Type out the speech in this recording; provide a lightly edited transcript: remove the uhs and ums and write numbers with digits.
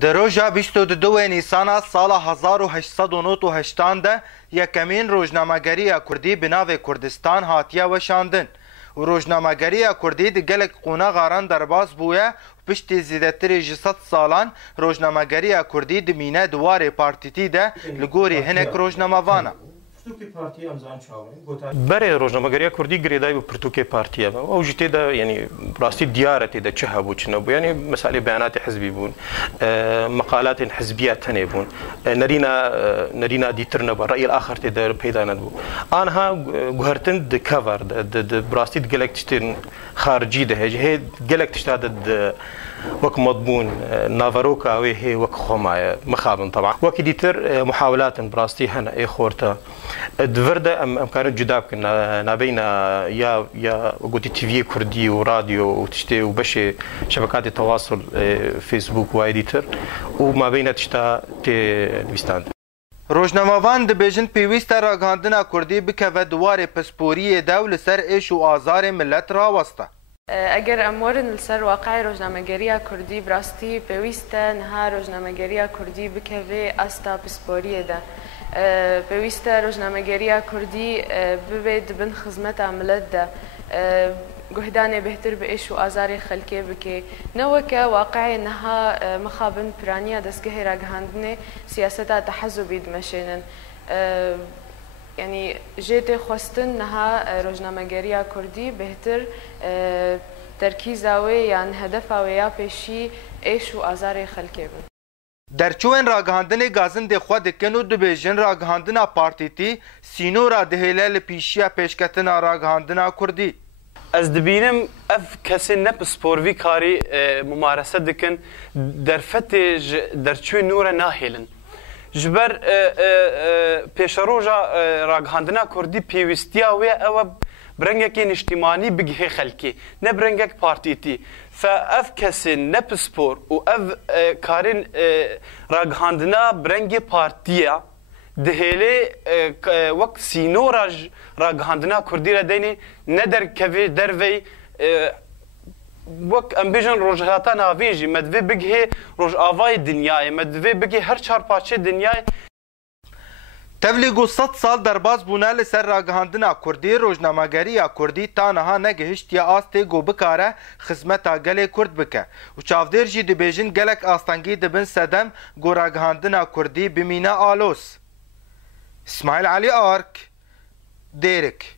دروجا 22 نیسان سال 1898 ده یکمین روزنامه‌گری کردی به نام کردستان هاتیه وشاندن و روزنامه‌گری کردی د گلک قونه غاران درباز بویه و پشت زیدتر 600 سالان روزنامه‌گری کردی د مینه دوار پارتیتی ده لگوری هنک روزنامه وانه برای روزنامه‌گری کردی گریدای و پرتوک پارتیه و اوجتی ده یعنی راستی دیارتی ده چه هبو چه نبود یعنی مسائل بیانات حزبی بون مقالات حزبیه تنه بون نرینا دیتر نبود رأی الآخر تده پیدا ندبود آنها گهرتن د کاور د راستی گلک تشتن خارجی ده هی گلک تشتاد وك مضمون نافاروكا وهي وك خماية مخابن طبعا وك ديتر محاولات براستي هنا اي خورتا دفردا ام كانت جداب كنا نابينا يا قلت تي في كردي وراديو وتشتي وبشي شبكات التواصل فيسبوك وايديتر وما بين تشتا تي نويستان روزنامه‌وان دبیجن پیوسته راگهاندنا کردی بکوه دوار پسپوری دول سر ایش و آزار ملت راوسته اگر امورن لسر واقع روزنامه‌گری کردی براستی پیوسته نها روزنامه‌گری کردی بکوه استا پسپوری ده پیوسته روزنامه‌گری کردی ببید بن خدمت ملت ده گهدان بهتر به ایش و آزار خلکی بکی نوکه واقع نها مخابن پرانیا دستگاه راگهاندن سیاست تحزبی دمشینن يعني جيت خواستن نها روزنامه‌گری کردی بهتر ترکیز اوی یعنی هدف اویا پیشی ایش و آزار خلکی بن در چون راگهاندن گازن ده خود کنو دبیجن راگهاندن پارتیتی سینو را دهیل پیشیا پیشکتن راگهاندن کردی از دبینم اف کسی نب سپوروی کاری ممارسه دکن در فتج در چون نور ناهیلن جبر پیشروجا راگهاندنا کردی پیوستیا و او برنگک اجتماعی بگه خلکی نه برنگک پارتیتی فاف کسی نب سپور و اف کارین راگهاندنا برنگ پارتیا دهیله وقت سینو راگهاندنا کردی را دینی نه در کوی دروی وك امبيجن روجهاتا نافيجي مدوي بگه روج آوای دنیای مدوي بگه هر چار پاچه دنیای تبلیغ 100 سال درباز بونه لسر راگهاندنا کردی روزنامه‌گری کردی تا نها نگهشت یا آسته گو بکاره خدمتا گل کرد بکه و چاودیر جی دبیجن گلک آستانگی دبن سدم گو راگهاندنا کردی بمینه آلوس اسماعیل علی آرک دیرک